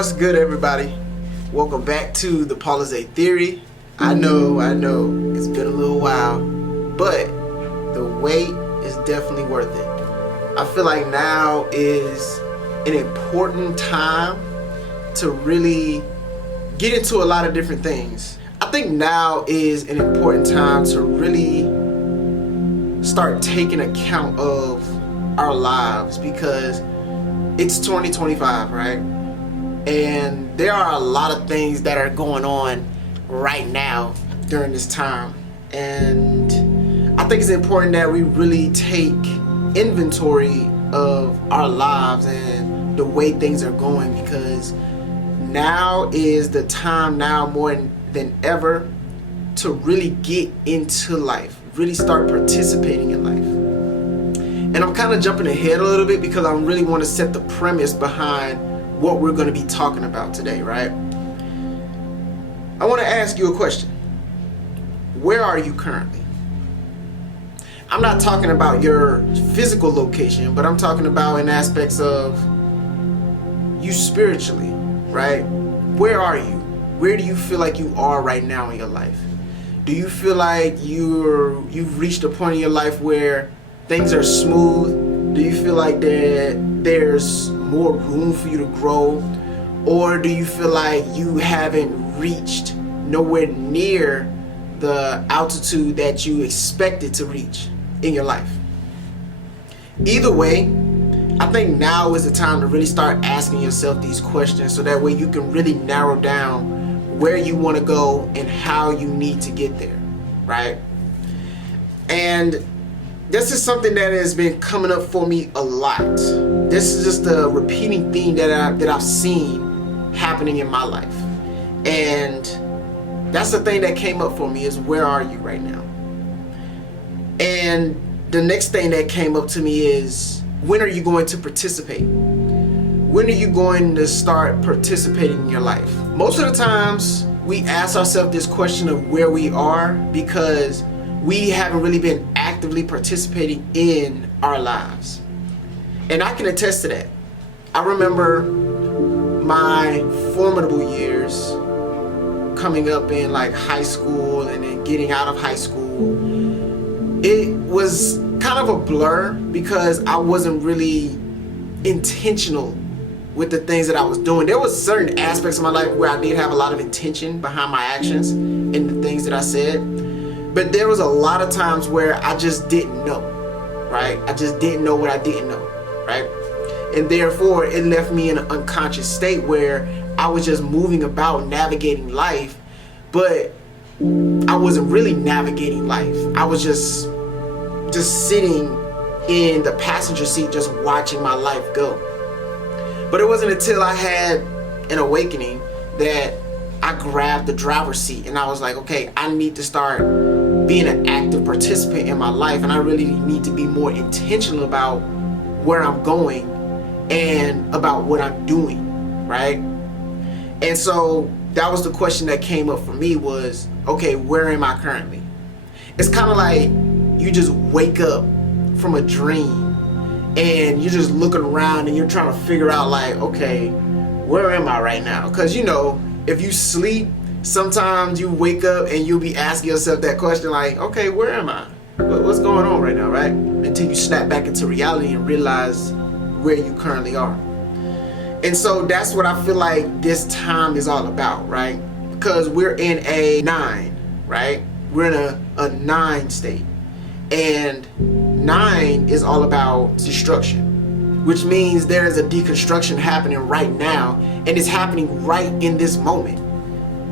What's good, everybody? Welcome back to the Paulizade Theory. I know, it's been a little while, but the wait is definitely worth it. I feel like now is an important time to really get into a lot of different things. I think now is an important time to really start taking account of our lives, because it's 2025, right? And there are a lot of things that are going on right now during this time. And I think it's important that we really take inventory of our lives and the way things are going, because now is the time, now more than ever, to really get into life, really start participating in life. And I'm kind of jumping ahead a little bit because I really want to set the premise behind what we're going to be talking about today, right? I want to ask you a question. Where are you currently? I'm not talking about your physical location, but I'm talking about in aspects of you spiritually, right? Where are you? Where do you feel like you are right now in your life? Do you feel like you've reached a point in your life where things are smooth? Do you feel like there's more room for you to grow? Or do you feel like you haven't reached nowhere near the altitude that you expected to reach in your life? Either way, I think now is the time to really start asking yourself these questions, so that way you can really narrow down where you want to go and how you need to get there, right? And this is something that has been coming up for me a lot. This is just a repeating theme that I've seen happening in my life. And that's the thing that came up for me, is where are you right now? And the next thing that came up to me is, when are you going to participate? When are you going to start participating in your life? Most of the times we ask ourselves this question of where we are because we haven't really been actively participating in our lives. And I can attest to that. I remember my formidable years coming up in like high school and then getting out of high school. It was kind of a blur because I wasn't really intentional with the things that I was doing. There was certain aspects of my life where I did have a lot of intention behind my actions and the things that I said. But there was a lot of times where I just didn't know, right? I just didn't know what I didn't know, right? And therefore, it left me in an unconscious state where I was just moving about, navigating life, but I wasn't really navigating life. I was just sitting in the passenger seat, just watching my life go. But it wasn't until I had an awakening that I grabbed the driver's seat and I was like, okay, I need to start being an active participant in my life, and I really need to be more intentional about where I'm going and about what I'm doing, right? And so that was the question that came up for me, was, okay, where am I currently? It's kind of like you just wake up from a dream and you're just looking around and you're trying to figure out like, okay, where am I right now? Because if you sleep, sometimes you wake up and you'll be asking yourself that question like, okay, where am I? What's going on right now, right? Until you snap back into reality and realize where you currently are. And so that's what I feel like this time is all about, right? Because we're in a 9, right? We're in a 9 state. And 9 is all about destruction, which means there is a deconstruction happening right now, and it's happening right in this moment.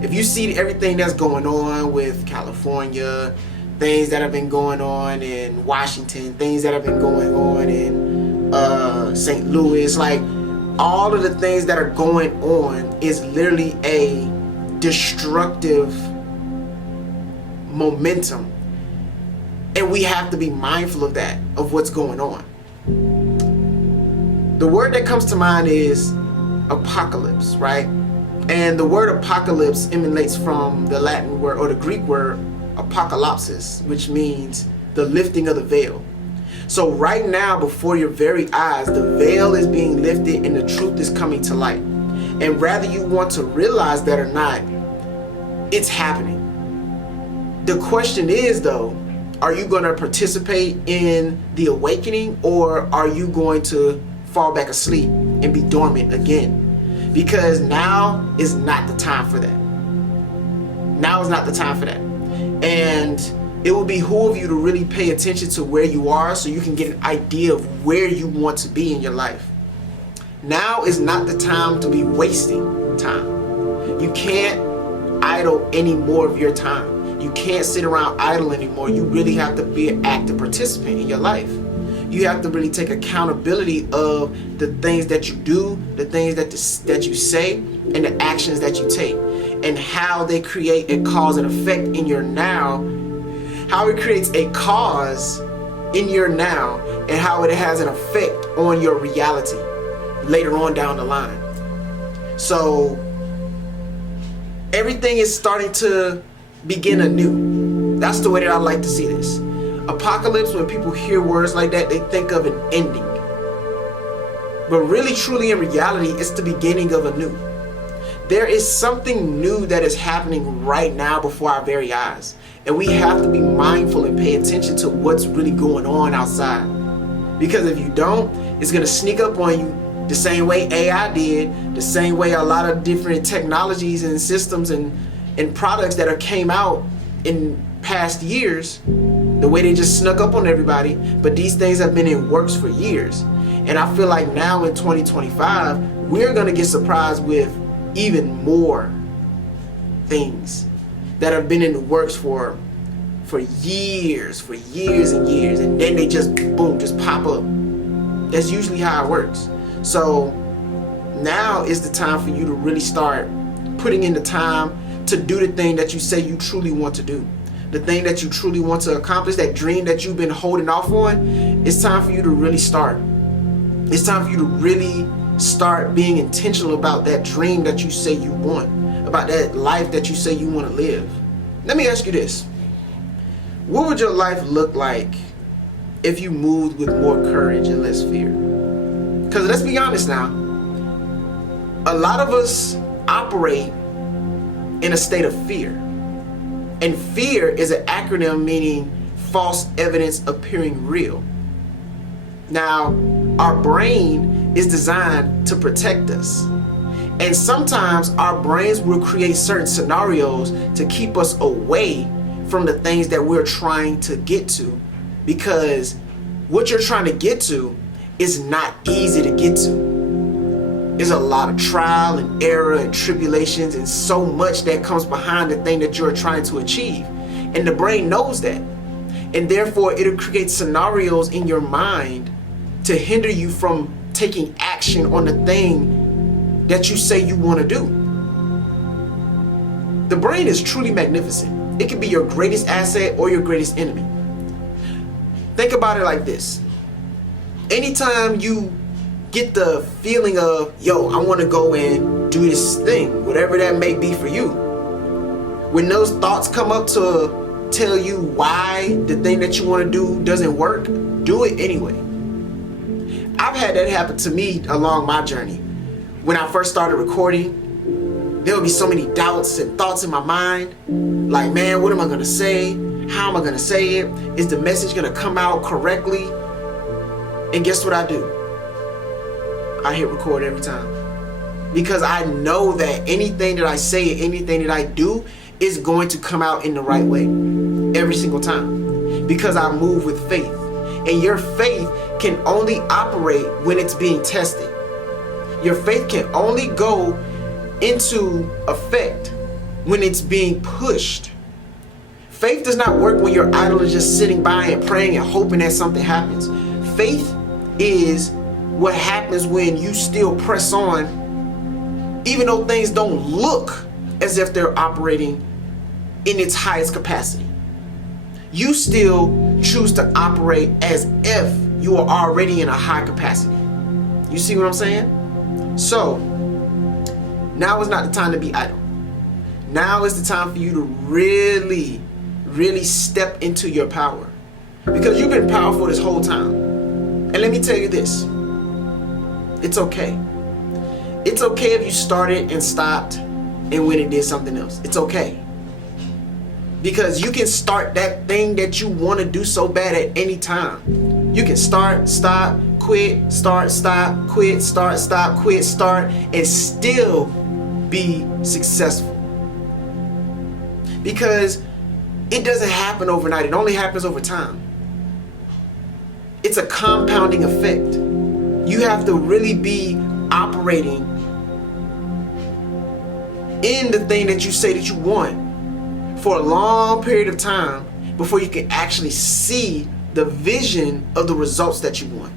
If you see everything that's going on with California, things that have been going on in Washington, things that have been going on in St. Louis, like all of the things that are going on is literally a destructive momentum. And we have to be mindful of that, of what's going on. The word that comes to mind is apocalypse, right? And the word apocalypse emanates from the Latin word, or the Greek word, apocalypsis, which means the lifting of the veil. So right now, before your very eyes, the veil is being lifted and the truth is coming to light. And whether you want to realize that or not, it's happening. The question is though, are you going to participate in the awakening, or are you going to fall back asleep and be dormant again? Because now is not the time for that. Now is not the time for that. And it will behoove you to really pay attention to where you are so you can get an idea of where you want to be in your life. Now is not the time to be wasting time. You can't idle any more of your time. You can't sit around idle anymore. You really have to be an active participant in your life. You have to really take accountability of the things that you do, the things that you say, and the actions that you take, and how they create a cause and effect in your now, how it creates a cause in your now, and how it has an effect on your reality later on down the line. So everything is starting to begin anew. That's the way that I like to see this. Apocalypse, when people hear words like that, they think of an ending. But really, truly, in reality, it's the beginning of a new. There is something new that is happening right now before our very eyes. And we have to be mindful and pay attention to what's really going on outside. Because if you don't, it's going to sneak up on you the same way AI did, the same way a lot of different technologies and systems and products that came out in past years, the way they just snuck up on everybody. But these things have been in works for years. And I feel like now in 2025, we're going to get surprised with even more things that have been in the works for years and years, and then they just boom, just pop up. That's usually how it works. So now is the time for you to really start putting in the time to do the thing that you say you truly want to do, the thing that you truly want to accomplish, that dream that you've been holding off on. It's time for you to really start. It's time for you to really start being intentional about that dream that you say you want, about that life that you say you want to live. Let me ask you this. What would your life look like if you moved with more courage and less fear? Because let's be honest now, a lot of us operate in a state of fear. And fear is an acronym meaning false evidence appearing real. Now, our brain is designed to protect us. And sometimes our brains will create certain scenarios to keep us away from the things that we're trying to get to, because what you're trying to get to is not easy to get to. There's a lot of trial and error and tribulations and so much that comes behind the thing that you're trying to achieve. And the brain knows that. And therefore, it'll create scenarios in your mind to hinder you from taking action on the thing that you say you want to do. The brain is truly magnificent. It can be your greatest asset or your greatest enemy. Think about it like this. Anytime you get the feeling of, yo, I want to go and do this thing, whatever that may be for you, when those thoughts come up to tell you why the thing that you want to do doesn't work, do it anyway. I've had that happen to me along my journey. When I first started recording, there would be so many doubts and thoughts in my mind. Like, man, what am I going to say? How am I going to say it? Is the message going to come out correctly? And guess what I do? I hit record every time. Because I know that anything that I say, anything that I do is going to come out in the right way. Every single time. Because I move with faith. And your faith can only operate when it's being tested. Your faith can only go into effect when it's being pushed. Faith does not work when you're idle and just sitting by and praying and hoping that something happens. Faith is what happens when you still press on, even though things don't look as if they're operating in its highest capacity. You still choose to operate as if you are already in a high capacity. You see what I'm saying? So, now is not the time to be idle. Now is the time for you to really, really step into your power. Because you've been powerful this whole time. And let me tell you this. It's okay. It's okay if you started and stopped and went and did something else. It's okay. Because you can start that thing that you want to do so bad at any time. You can start, stop, quit, start, stop, quit, start, stop, quit, start, and still be successful. Because it doesn't happen overnight. It only happens over time. It's a compounding effect. You have to really be operating in the thing that you say that you want for a long period of time before you can actually see the vision of the results that you want.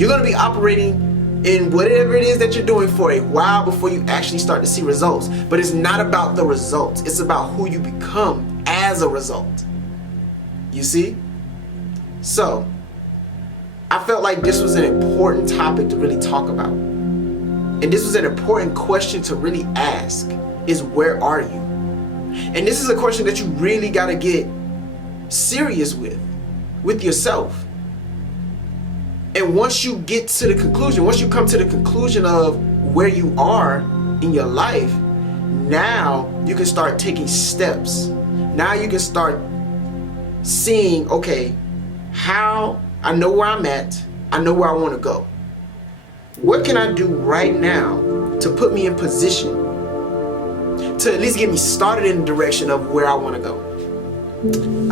You're going to be operating in whatever it is that you're doing for a while before you actually start to see results. But it's not about the results. It's about who you become as a result. You see? So, I felt like this was an important topic to really talk about. And this was an important question to really ask, is where are you? And this is a question that you really got to get serious with yourself. And once you get to the conclusion, once you come to the conclusion of where you are in your life, now you can start taking steps. Now you can start seeing, okay, how I know where I'm at, I know where I want to go. What can I do right now to put me in position to at least get me started in the direction of where I want to go?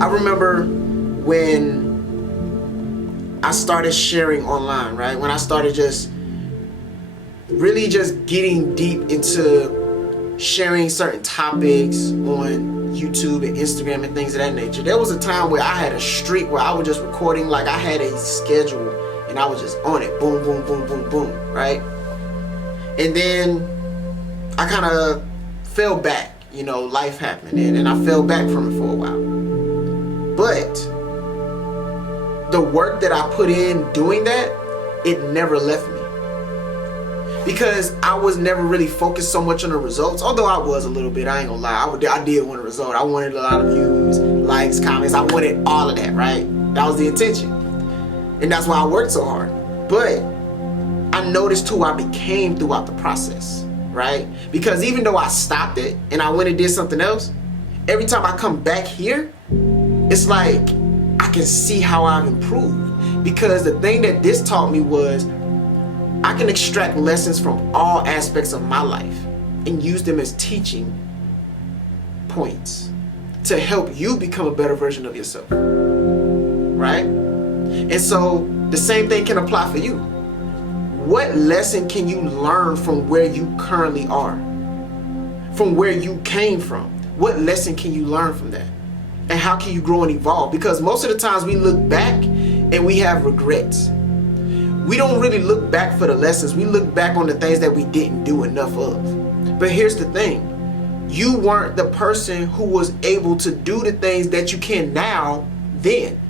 I remember when I started sharing online, right? When I started just really just getting deep into sharing certain topics on YouTube and Instagram and things of that nature. There was a time where I had a streak where I was just recording, like I had a schedule and I was just on it. Boom, boom, boom, boom, boom, right? And then I kind of fell back, you know, life happened and I fell back from it for a while. But the work that I put in doing that, it never left me. Because I was never really focused so much on the results, although I was a little bit, I ain't gonna lie. I did want a result. I wanted a lot of views, likes, comments. I wanted all of that, right? That was the intention. And that's why I worked so hard. But I noticed who I became throughout the process, right? Because even though I stopped it and I went and did something else, every time I come back here, it's like I can see how I've improved. Because the thing that this taught me was I can extract lessons from all aspects of my life and use them as teaching points to help you become a better version of yourself, right? And so the same thing can apply for you. What lesson can you learn from where you currently are? From where you came from? What lesson can you learn from that? And how can you grow and evolve? Because most of the times we look back and we have regrets. We don't really look back for the lessons. We look back on the things that we didn't do enough of. But here's the thing. You weren't the person who was able to do the things that you can now then.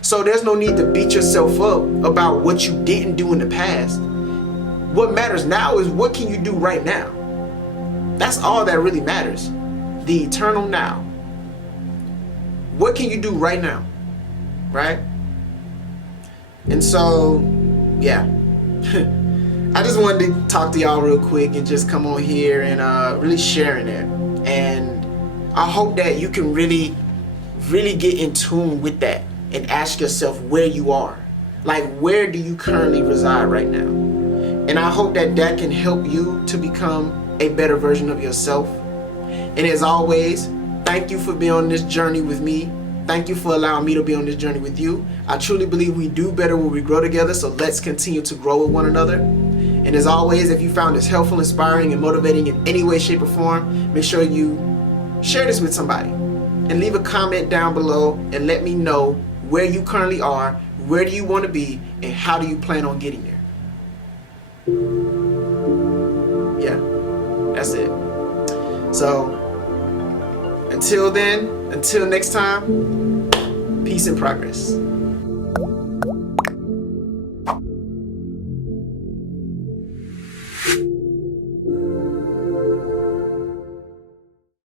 So there's no need to beat yourself up about what you didn't do in the past. What matters now is what can you do right now? That's all that really matters. The eternal now. What can you do right now? Right? And so, yeah. I just wanted to talk to y'all real quick and just come on here and really sharing it. And I hope that you can really get in tune with that and ask yourself where you are. Like, where do you currently reside right now? And I hope that that can help you to become a better version of yourself. And as always, thank you for being on this journey with me. Thank you for allowing me to be on this journey with you. I truly believe we do better when we grow together, so let's continue to grow with one another. And as always, if you found this helpful, inspiring, and motivating in any way, shape, or form, make sure you share this with somebody. And leave a comment down below and let me know where you currently are, where do you want to be, and how do you plan on getting there. Yeah, that's it. So, until then, until next time, peace and progress.